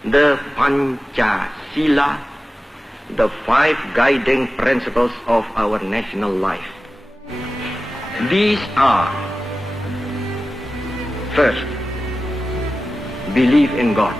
The Pancasila, the 5 guiding principles of our national life. These are: first, believe in God.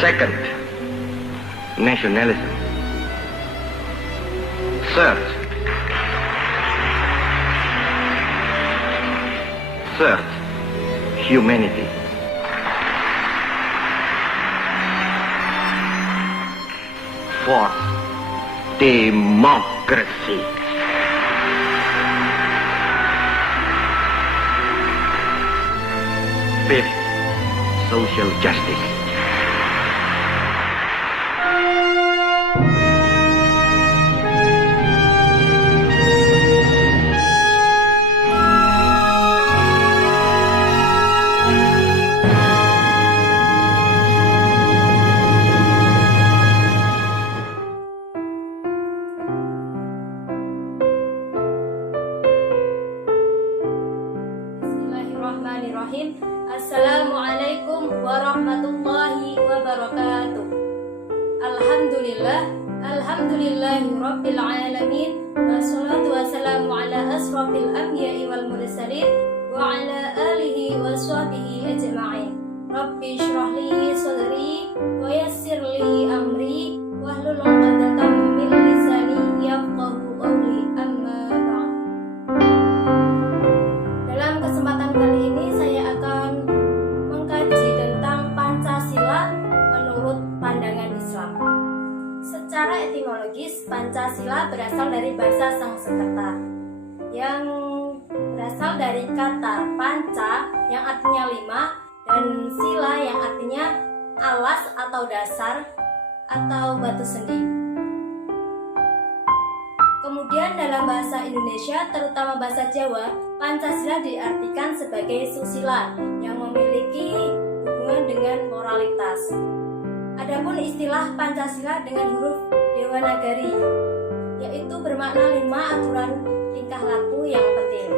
Second, nationalism. Third, humanity. Fourth, democracy. Fifth, social justice. Bismillahirrahmanirrahim. Assalamualaikum warahmatullahi wabarakatuh. Alhamdulillahi rabbil alamin. Wassalatu wassalamu ala asrafil anbiya'i wal mursalin wa ala alihi wa sahbihi ajma'in. Rabbi shrah li sadri wa yassir li amri wahlul 'uqdatam min lisani yafqahu qawli. Amma ba'd. Dalam kesempatan kali ini saya akan mengkaji tentang Pancasila menurut pandangan Islam. Secara etimologis, Pancasila berasal dari bahasa Sanskerta yang berasal dari kata panca yang artinya 5 dan sila yang artinya alas atau dasar atau batu sendi. Kemudian dalam bahasa Indonesia, terutama bahasa Jawa, Pancasila diartikan sebagai susila yang memiliki hubungan dengan moralitas. Adapun istilah Pancasila dengan huruf Dewanagari, yaitu bermakna 5 aturan tingkah laku yang penting.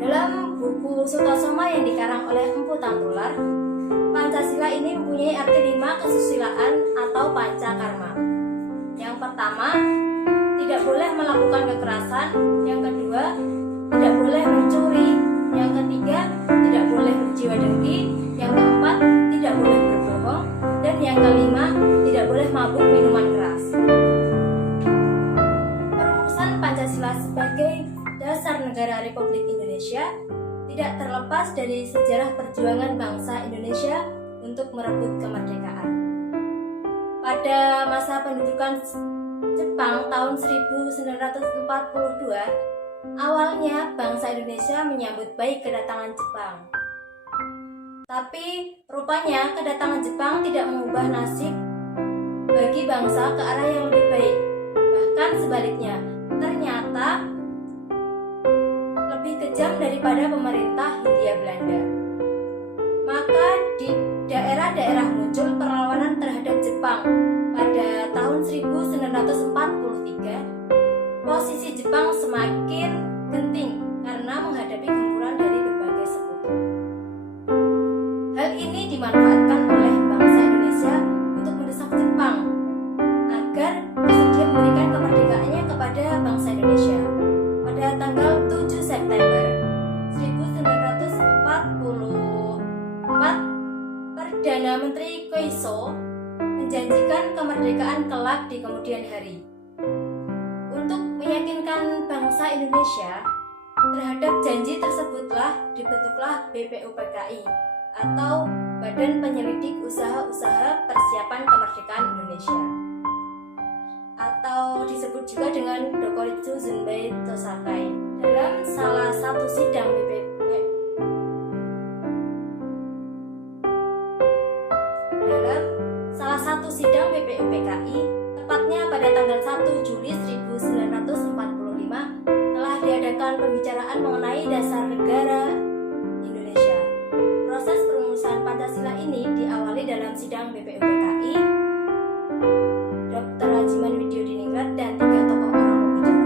Dalam buku Sutasoma yang dikarang oleh Empu Tantular, Pancasila ini mempunyai arti 5 kesusilaan atau pancakarma. Yang pertama, tidak boleh melakukan kekerasan. Yang kedua, tidak boleh mencuri. Yang ketiga, tidak boleh berjiwa dengki. Yang keempat, tidak boleh berbohong. Dan yang kelima, tidak boleh mabuk minuman keras. Perumusan Pancasila sebagai dasar negara Republik Indonesia tidak terlepas dari sejarah perjuangan bangsa Indonesia untuk merebut kemerdekaan. Pada masa pendudukan Jepang tahun 1942, awalnya bangsa Indonesia menyambut baik kedatangan Jepang. Tapi rupanya kedatangan Jepang tidak mengubah nasib bagi bangsa ke arah yang lebih baik. Bahkan sebaliknya, ternyata lebih kejam daripada pemerintah Hindia Belanda. Maka di daerah-daerah muncul perlawanan terhadap Jepang. Pada tahun 1943, posisi Jepang semakin genting karena menghadapi gempuran dari berbagai sekutu. Hal ini dimanfaatkan oleh bangsa Indonesia untuk mendesak Jepang agar bersedia memberikan kemerdekaannya kepada bangsa Indonesia. Pada tanggal 7 September 1944, Perdana Menteri Koiso menjanjikan kemerdekaan kelak di kemudian hari. Untuk meyakinkan bangsa Indonesia terhadap janji tersebutlah dibentuklah BPUPKI atau Badan Penyelidik Usaha-Usaha Persiapan Kemerdekaan Indonesia, atau disebut juga dengan Dokoritsu Zunbei Tosakai. Dalam salah satu sidang BPUPKI, tepatnya pada tanggal 1 Juli 1945, telah diadakan pembicaraan mengenai dasar negara Indonesia. Proses perumusan Pancasila ini diawali dalam sidang BPUPKI, Dr. Rajiman Widyodiningrat dan 3 tokoh orang pembicara.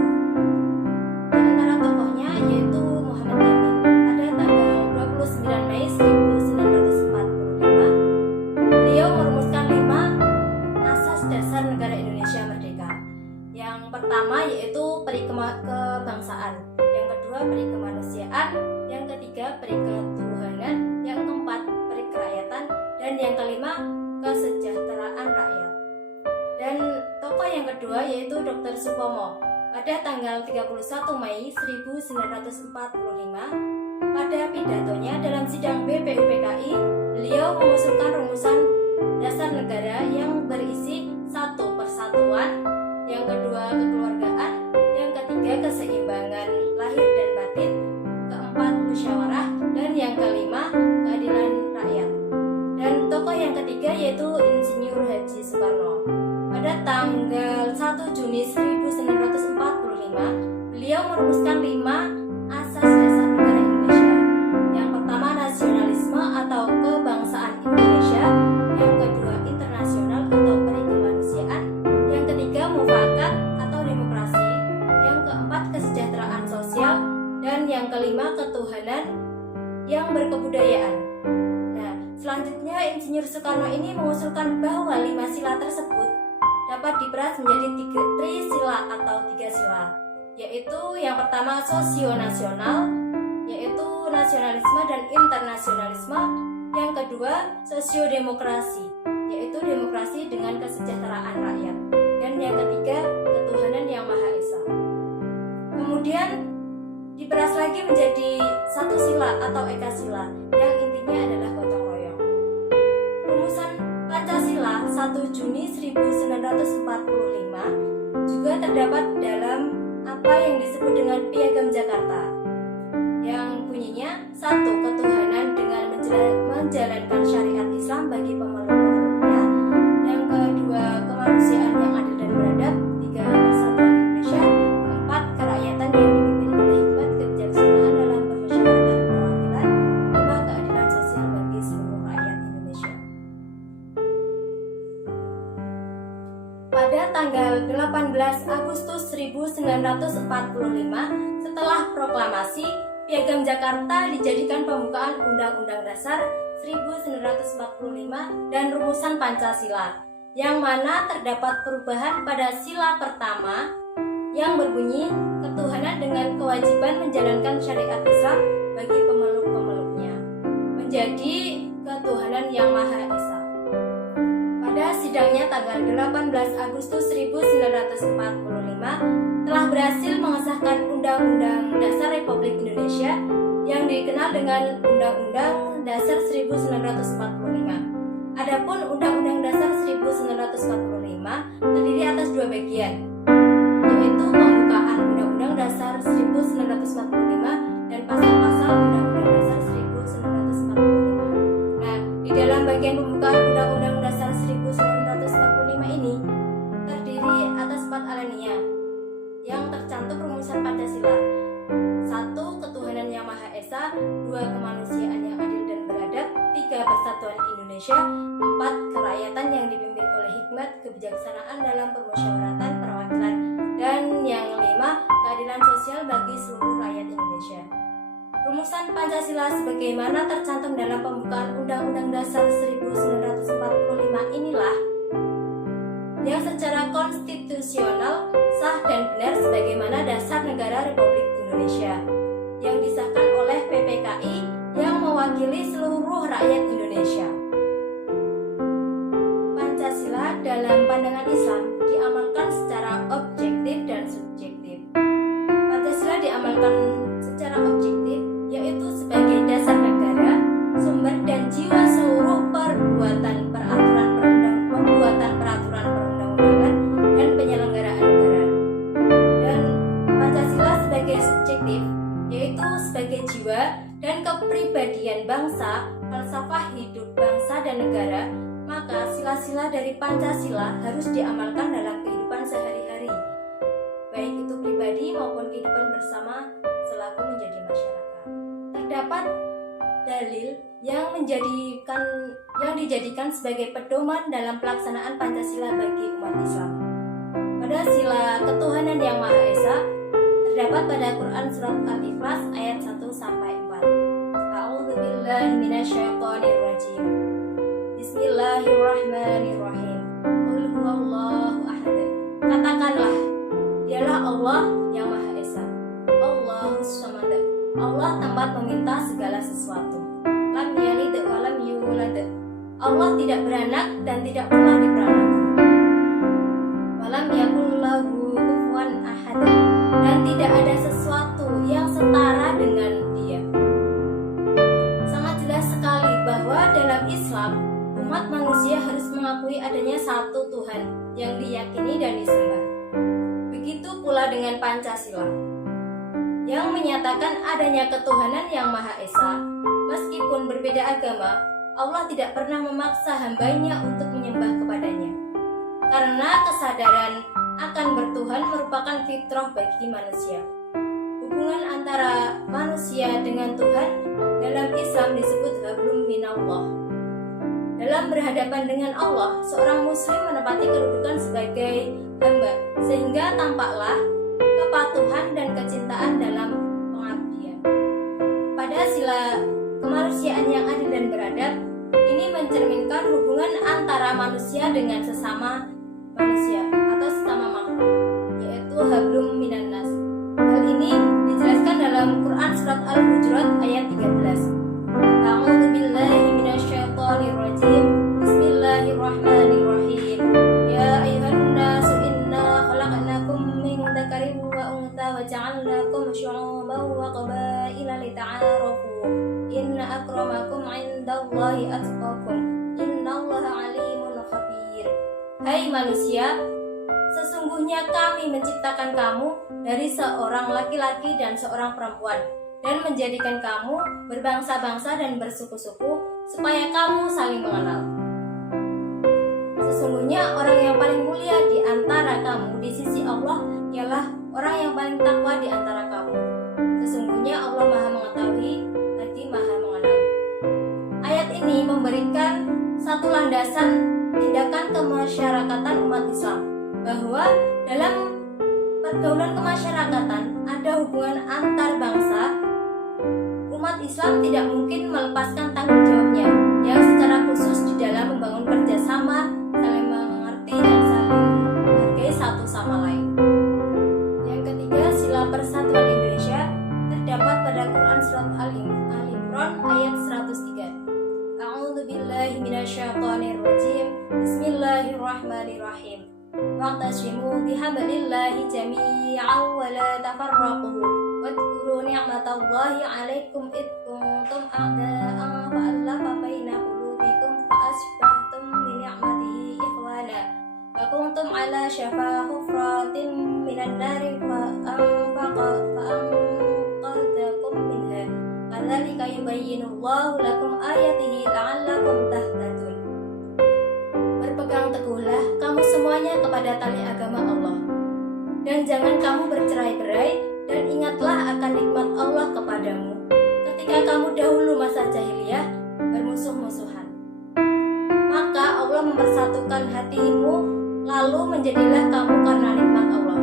peri kebangsaan, yang kedua peri kemanusiaan, yang ketiga peri ketuhanan, yang keempat peri kerakyatan, dan yang kelima kesejahteraan rakyat. Dan tokoh yang kedua yaitu Dr. Supomo. Pada tanggal 31 Mei 1945, pada pidatonya dalam sidang BPUPKI, beliau mengusulkan rumusan dasar negara yang berisi 1. Persatuan, yang kedua kekeluargaan, yang ketiga keseimbangan lahir dan batin, keempat musyawarah, dan yang kelima keadilan rakyat. Dan tokoh yang ketiga yaitu Insinyur Haji Soekarno. Pada tanggal 1 Juni 1945, beliau merumuskan 5 asas dasar negara Indonesia. Yang pertama nasionalisme atau kebangsaan Indonesia, yang kedua internasional atau peri kemanusiaan, yang ketiga mufakat atau demokrasi, yang keempat kesejahteraan sosial, dan yang kelima ketuhanan yang berkebudayaan. Nah, selanjutnya Insinyur Soekarno ini mengusulkan bahwa 5 sila tersebut dapat diperas menjadi 3 sila atau 3 sila, yaitu yang pertama sosionasional, yaitu nasionalisme dan internasionalisme, yang kedua sosiodemokrasi, yaitu demokrasi dengan kesejahteraan rakyat, dan yang ketiga ketuhanan yang Maha Esa. Kemudian diperas lagi menjadi 1 sila atau ekasila, yang intinya adalah gotong royong. Rumusan Pancasila 1 Juni 1945 juga terdapat dalam apa yang disebut dengan Piagam Jakarta, yang bunyinya 1. Ketuhanan dengan menjalankan syariat Islam bagi pemeluk-pemeluknya, yang kedua kemanusiaan yang adil dan beradab, 3. Persatuan Indonesia, 4. Kerakyatan yang dipimpin oleh hikmat kebijaksanaan dalam permusyawaratan perwakilan, 5. Keadilan sosial bagi seluruh rakyat Indonesia. Pada tanggal 18 Agustus 1945, setelah proklamasi, Piagam Jakarta dijadikan pembukaan Undang-Undang Dasar 1945 dan rumusan Pancasila, yang mana terdapat perubahan pada sila pertama yang berbunyi ketuhanan dengan kewajiban menjalankan syariat Islam bagi pemeluk-pemeluknya, menjadi ketuhanan yang Maha Esa. Pada sidangnya tanggal 18 Agustus 1945 telah berhasil mengesahkan Undang-Undang Dasar Republik Indonesia yang dikenal dengan Undang-Undang Dasar 1945. Adapun Undang-Undang Dasar 1945 terdiri atas 2 bagian, yaitu pembukaan Undang-Undang Dasar 1945 dan pasal-pasal Undang-Undang Dasar 1945. Nah, di dalam bagian pembukaan Undang-Undang Dasar 1945 ini terdiri atas 4 alinea yang tercantum rumusan Pancasila. 1. Ketuhanan yang Maha Esa, 2. Kemanusiaan yang adil dan beradab, 3. Persatuan Indonesia, 4. Kerakyatan yang dipimpin oleh hikmat kebijaksanaan dalam permusyawaratan perwakilan, dan yang 5. Keadilan sosial bagi seluruh rakyat Indonesia. Rumusan Pancasila sebagaimana tercantum dalam pembukaan Undang-Undang Dasar 1945 inilah yang secara konstitusional sah dan benar sebagaimana dasar negara Republik Indonesia, yang disahkan oleh PPKI yang mewakili seluruh rakyat Indonesia. Pancasila dalam pandangan Islam diamalkan secara objektif dan subjektif. Pancasila diamalkan secara objektif, yaitu sebagai dasar negara, sumber dan jiwa seluruh pembuatan peraturan perundang-undangan dan penyelenggaraan negara. Dan Pancasila sebagai subjektif, yaitu sebagai jiwa dan kepribadian bangsa, falsafah hidup bangsa dan negara. Maka sila-sila dari Pancasila harus diamalkan dalam kehidupan sehari-hari, baik itu pribadi maupun kehidupan bersama selaku menjadi masyarakat. Terdapat dalil yang dijadikan sebagai pedoman dalam pelaksanaan Pancasila bagi umat Islam. Pada sila ketuhanan yang Maha Esa terdapat pada Quran surat Al-Ikhlas ayat 1-4. A'udzubillahi minasyaitonirrajim. Bismillahirrahmanirrahim. Qul huwallahu ahad. Katakanlah, dialah Allah yang Allah tempat meminta segala sesuatu. Lam yalid wa lam yulad. Allah tidak beranak dan tidak pula diperanakan. Walam yakul lahu kufuwan ahad. Dan tidak ada sesuatu yang setara dengan Dia. Sangat jelas sekali bahwa dalam Islam, umat manusia harus mengakui adanya satu Tuhan yang diyakini dan disembah. Begitu pula dengan Pancasila, yang menyatakan adanya ketuhanan yang Maha Esa. Meskipun berbeda agama, Allah tidak pernah memaksa hambanya untuk menyembah kepadanya. Karena kesadaran akan bertuhan merupakan fitrah bagi manusia. Hubungan antara manusia dengan Tuhan dalam Islam disebut hablum minallah. Dalam berhadapan dengan Allah, seorang muslim menempati kedudukan sebagai hamba, sehingga tampaklah kepatuhan dan kecintaan dalam pengabdian. Pada sila kemanusiaan yang adil dan beradab, ini mencerminkan hubungan antara manusia dengan sesama manusia atau sesama makhluk, yaitu hablum minannas. Hal ini dijelaskan dalam Quran surat Al-Hujurat ayat 13. A'udzu billahi minasyaitonir rajim. Bismillahirrahmanirrahim. Ya ayyuhan nasu inna khalaqnakum min dzakarin wa untha wa ja'alnakum syu'uban wa qabaila lita'arafu. Inna akramakum 'indallahi atqakum. Innallaha 'alimun khabir. Hai manusia, sesungguhnya kami menciptakan kamu dari seorang laki-laki dan seorang perempuan, dan menjadikan kamu berbangsa-bangsa dan bersuku-suku supaya kamu saling mengenal. Sesungguhnya orang yang paling mulia di antara kamu di sisi Allah ialah orang yang paling takwa di antara kamu. Sesungguhnya Allah Maha mengetahui lagi Maha mengenal. Ayat ini memberikan satu landasan tindakan kemasyarakatan umat Islam, bahwa dalam pergaulan kemasyarakatan ada hubungan antar bangsa. Umat Islam tidak mungkin melepaskan tanggung jawabnya yang secara khusus di dalam membangun kerjasama, saling mengerti dan saling menghargai satu sama lain. Yang ketiga, sila persatuan Indonesia terdapat pada Quran surat Al-Imran ayat 103. A'udzu billahi minasyaitonir rajim. Bismillahirrahmanirrahim. Wa'tasimu bihablillahi jami'an wa la tafarraqu. Wadhkuru ni'matallahi 'alaikum id kuntum a'da'an fa'alafa baina qulubikum fa'asbahtum bi ni'matihi ikhwana wa kuntum 'ala syafa hufratin minan nari fa'anqadhakum minha. Kadzalika yubayyinullahu lakum ayatihi la'allakum tahtadun. Berpegang teguhlah kamu semuanya kepada tali agama Allah, dan jangan kamu bercerai-berai, dan ingatlah akan nikmat Allah kepadamu ketika kamu dahulu masa jahiliyah bermusuh-musuhan. Maka Allah mempersatukan hatimu, lalu menjadilah kamu karena nikmat Allah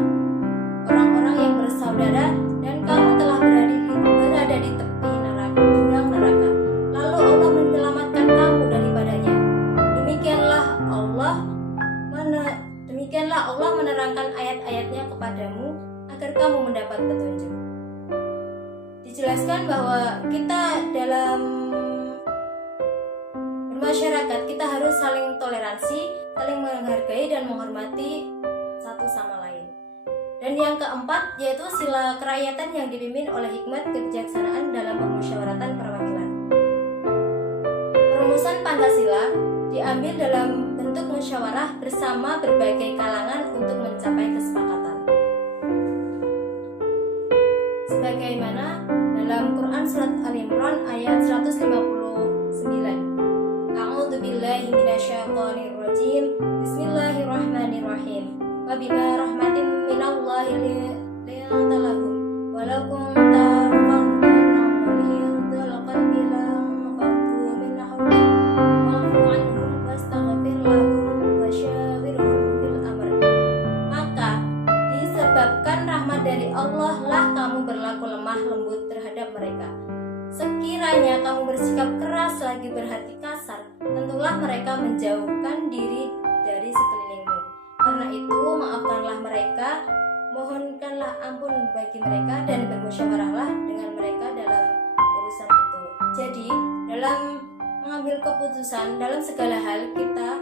orang-orang yang bersaudara, dan kamu telah berada di tepi jurang neraka. Lalu Allah menyelamatkan kamu daripadanya. Demikianlah Allah menerangkan ayat-ayatnya kepadamu agar kamu mendapat petunjuk. Dijelaskan bahwa kita dalam bermasyarakat kita harus saling toleransi, saling menghargai dan menghormati satu sama lain. Dan yang keempat yaitu sila kerakyatan yang dipimpin oleh hikmat kebijaksanaan dalam pemusyawaratan perwakilan. Perumusan Pancasila diambil dalam bentuk musyawarah bersama berbagai kalangan untuk mencapai kesepakatan. Sebagaimana dalam Quran surat Al-Imran ayat 159. A'udzu billahi minasyaitonir rajim. Bismillahirrahmanirrahim. Wa bima rahmatin minallahi linta lahum walau kunta faddan ghalidhal qalbi lanfaddu min hawlik wa'fu anhum wastaghfir lahum wasyawirhum fil amr. Maka disebabkan rahmat dari Allah lah kamu berlaku lemah lembut terhadap mereka. Sekiranya kamu bersikap keras lagi berhati kasar, tentulah mereka menjauhkan diri dari sekelilingmu. Karena itu maafkanlah mereka, mohonkanlah ampun bagi mereka, dan bermusyawarahlah dengan mereka dalam dalam mengambil keputusan dalam segala hal kita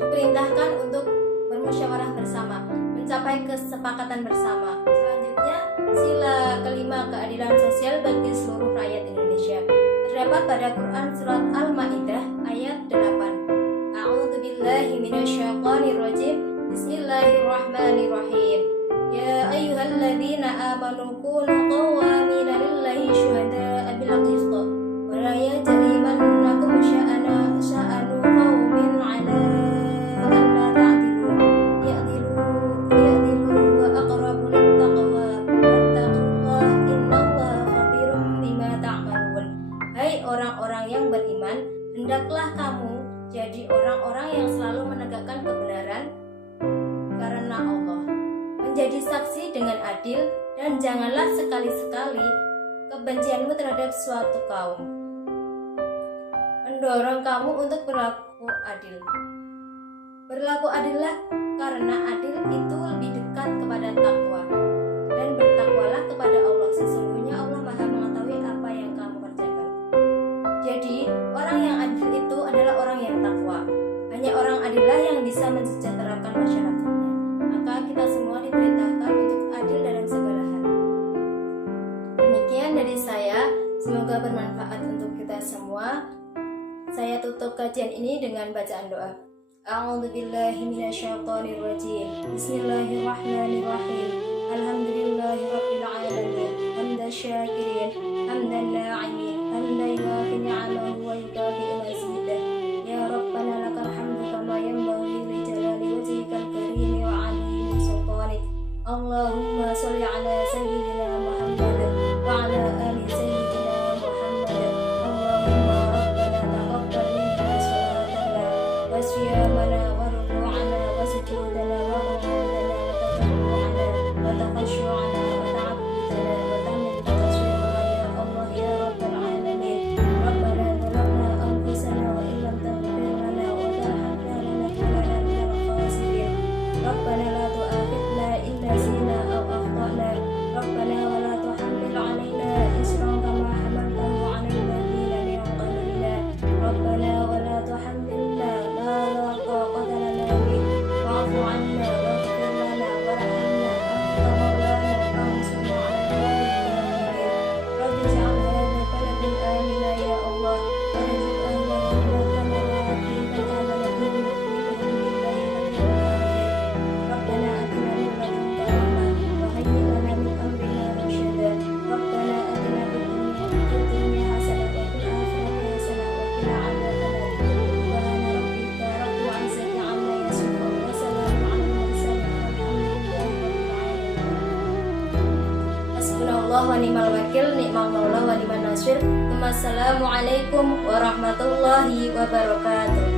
diperintahkan untuk bermusyawarah bersama, mencapai kesepakatan bersama. Selanjutnya, sila kelima, keadilan sosial bagi seluruh rakyat Indonesia, terdapat pada Quran surat Al-Maidah ayat 8. A'udzubillahi minasyaitonirrajim. Bismillahirrahmanirrahim. Ya ayyuhalladzina amanu kunu qawwamina lillahi syuhada'a bil qist wa la yajrimannakum sya'anu qaumin 'ala an la ta'dilu ya'dilu wa aqrabu lit-taqwa wattaqullaha innallaha khabirum bima ta'malun. Hai orang-orang yang beriman, hendaklah kamu jadi orang-orang yang selalu menegakkan kebenaran karena Allah, menjadi saksi dengan adil, dan janganlah sekali-sekali kebencianmu terhadap suatu kaum mendorong kamu untuk berlaku adil. Berlaku adillah, karena adil itu lebih dekat kepada takwa, dan bertakwalah kepada Allah, sesungguhnya Allah Maha mengetahui apa yang kamu kerjakan. Jadi, orang yang adil itu adalah orang yang takwa. Hanya orang adillah yang bisa mensejahterakan masyarakatnya. Maka kita semua diperintahkan untuk adil dalam segala hal. Demikian dari saya, semoga bermanfaat untuk kita semua. Saya tutup kajian ini dengan bacaan doa. A'udzubillahi minasyaitonirrajim. Bismillahirrahmanirrahim. Alhamdulillahirabbil alamin. Hamdan syakirin, hamdan na'imin, hamdan yuwafi ni'amahu wa yukafi'u mazidah. Ya Rabbana lakal hamdu kama yanbaghi li jalali wajhikal karim wa 'azimi sultanik. Allahumma shalli ala sayyidina Muhammad wa ala ali sayyidina Muhammad. Allahumma rabbana taqabbal minna salatana wa siyamana wa ruku'ana wa sujudana wa qu'udana wa tadarru'ana wa takhashu'ana wa ta'abbudana wa tammin tasbihana ya Allah ya rabbal alamin. Rabbana zalamna anfusana wa illam taghfir lana wa tarhamna lanakunanna minal khasirin. Rabbana la tu'akhidhna in nasina aw akhtana. Rabbana wa la tuhammil 'alaina isran kama hamaltahu 'alal ladzina min qablina. Rabbana wa la tuhammilna ma la taqata lana bih wa'fu 'anna waghfir lana warhamna anta maulana fansurna 'alal qawmil kafirin. Rabbi ij'al hadha baladan amina ya Allah warzuq ahlahu thamarati faj'alhum mu'minina billahi wal yawmil akhir. Rabbana atina min ladunka rahmah wa hayyi lana min amrina rashada. Rabbana atina fid dunya hasanah wa fil akhirati hasanah wa qina adzabannar. Subhana rabbika rabbil 'izzati 'amma yasifun wa salamun 'alal mursalin walhamdulillahi rabbil alamin. Hasbunallahu wa ni'mal wakil, ni'mal maula wa ni'man nasir. Wassalamualaikum warahmatullahi wabarakatuh.